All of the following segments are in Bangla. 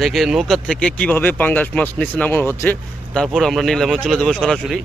দেখে নৌকার থেকে কীভাবে পাঙ্গাস মাছ নিচে নামানো হচ্ছে, তারপর আমরা নিলামে, চলে যাব সরাসরি।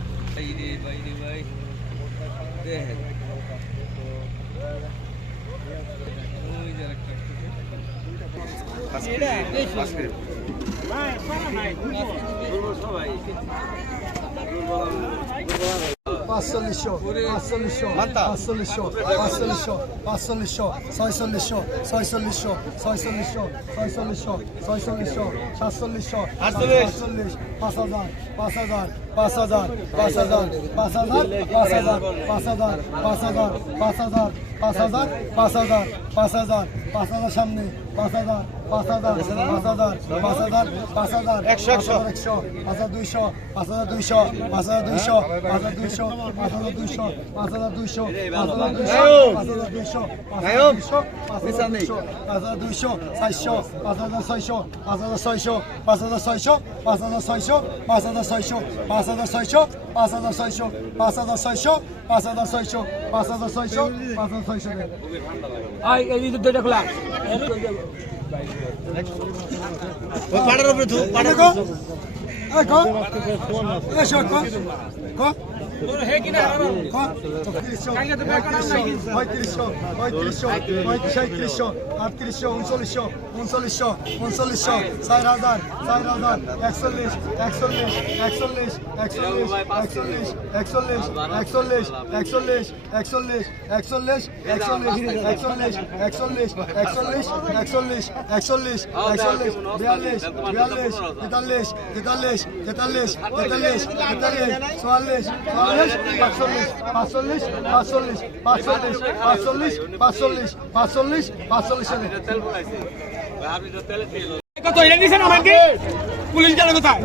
পাঁচচল্লিশশো পাঁচচল্লিশশো পাঁচচল্লিশশো পাঁচচল্লিশশো পাঁচচল্লিশশো ছয়চল্লিশশো ছয়চল্লিশশো ছয়চল্লিশশো ছয়চল্লিশশো ছয়চল্লিশশো সাতচল্লিশশো আটচল্লিশ। পাঁচ হাজার পাঁচ হাজার পাঁচ হাজার পাঁচ হাজার পাঁচ হাজার পাঁচ হাজার পাঁচ হাজার পাঁচ হাজার পাঁচ হাজার পাঁচ হাজার পাঁচ হাজার পাঁচ হাজার পাঁচ হাজার সামনে পাঁচ হাজার পাঁচ হাজার পাঁচ হাজার পাঁচ হাজার পাঁচ হাজার একশো একশো একশো পাঁচ হাজার দুইশো পাঁচ হাজার দুইশো পাঁচ হাজার দুইশো পাঁচ হাজার দুইশো পাঁচ হাজার দুইশো পাঁচ হাজার দুইশো পাঁচ হাজার দুইশো পাঁচ হাজার দুইশো পাঁচ হাজার দুইশো পাঁচ হাজার দুইশো পাঁচ হাজার দুইশো চারশো পাঁচ হাজার ছয়শো পাঁচ হাজার ছয়শো পাঁচ হাজার ছয়শো পাঁচ হাজার ছয়শো পাঁচ হাজার ছয়শো পাঁচ হাজার ছয়শো পাঁচ হাজার ছয়শো পাঁচ হাজার ছয়শো পাঁচ হাজার ছয়শো পাঁচ হাজার ছয়শো আই এই দুইটা খোলা পাড়ার উপরে পঁয়ত্রিশশো পঁয়ত্রিশশো পঁয়ত্রিশশো আটত্রিশশো উনচল্লিশশো উনচল্লিশশো উনচল্লিশশো চার হাজার চার হাজার একচল্লিশ একচল্লিশ একচল্লিশ একচল্লিশ একচল্লিশ একচল্লিশ একচল্লিশ একচল্লিশ একচল্লিশ একচল্লিশ একচল্লিশ একচল্লিশ একচল্লিশ একচল্লিশ একচল্লিশ একচল্লিশ বিয়াল্লিশ বিয়াল্লিশ তেতাল্লিশ তেতাল্লিশ তেতাল্লিশ তেতাল্লিশ তেতাল্লিশ চুয়াল্লিশ পাঁচচল্লিশ পাঁচচল্লিশ পাঁচচল্লিশ পাঁচচল্লিশ পাঁচচল্লিশ পাঁচচল্লিশ পাঁচচল্লিশ পাঁচচল্লিশ পাঁচচল্লিশ কত এটা নিছে না আমাকে পুলিশ গেল কোথায়?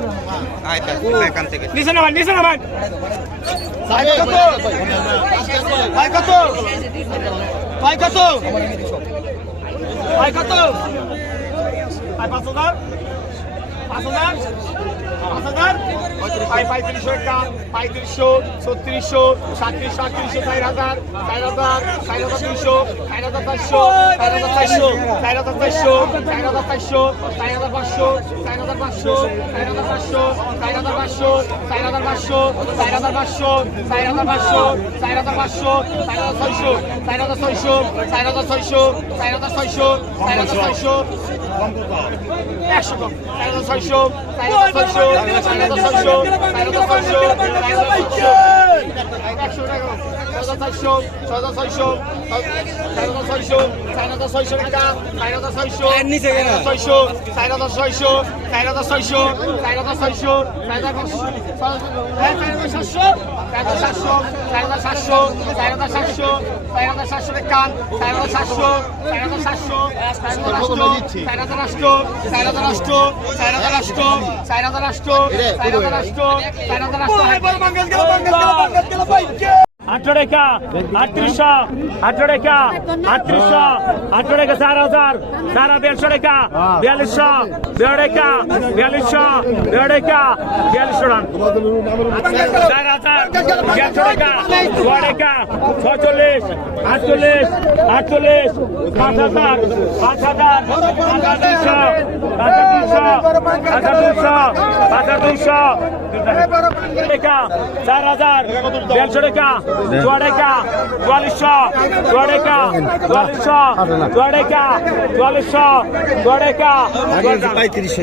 পঁয়ত্রিশশো একটা পঁয়ত্রিশশো ছত্রিশশো সাতত্রিশশো আটত্রিশশো চার হাজার চার হাজার চার হাজার দুইশো চার হাজার চারশো চার হাজার চারশো চার হাজার চারশো চার হাজার চারশো চার হাজার পাঁচশো চার হাজার পাঁচশো চার হাজার পাঁচশো চার হাজার পাঁচশো চার হাজার পাঁচশো চার হাজার পাঁচশো চার হাজার পাঁচশো চার হাজার পাঁচশো চার হাজার ছয়শো চার হাজার ছয়শো চার হাজার ছয়শো চার হাজার ছয়শো চার হাজার ছয়শো একশো কম। ছয়শো ছয়শো ছয়শো ছয়শো ছয়শো। একশো টাকা ছয়শো ছয়শো হাজার ছয়শো চার হাজার ছয়শো টাকা চার হাজার ছয়শো ছয়শো চার হাজার ছয়শো চার হাজার ছয়শো চার হাজার ছয়শো চার হাজার সাতশো চার হাজার সাতশো চার হাজার সাতশো চার হাজার সাতশো চার হাজার সাতশো টাকা চার হাজার সাতশো চার হাজার সাতশো চার হাজার আটশো চার হাজার চার হাজার আটশো চার হাজার আটশো চার হাজার আটশো চার হাজার আটশো চার হাজার আটশো আটশো টাকা আটত্রিশশো আটশো টাকা আটত্রিশশো আটশো টাকা চার হাজার হাজার দেড়শো টাকা বিয়াল্লিশশো, দেড় টাকা বিয়াল্লিশশো, দেড় টাকা বিয়াল্লিশশো রান। চার হাজার দেড়শো টাকা ছয় টাকা ছয়চল্লিশ আটচল্লিশ আটচল্লিশ পাঁচ হাজার পাঁচ হাজার। হাজার দুশো হাজার দুশো টাকা চার হাজার দেড়শো টাকা দুয়া টাকা চুয়াল্লিশশো দুয়া টাকা চুয়াল্লিশশো দুয়া পঁয়ত্রিশ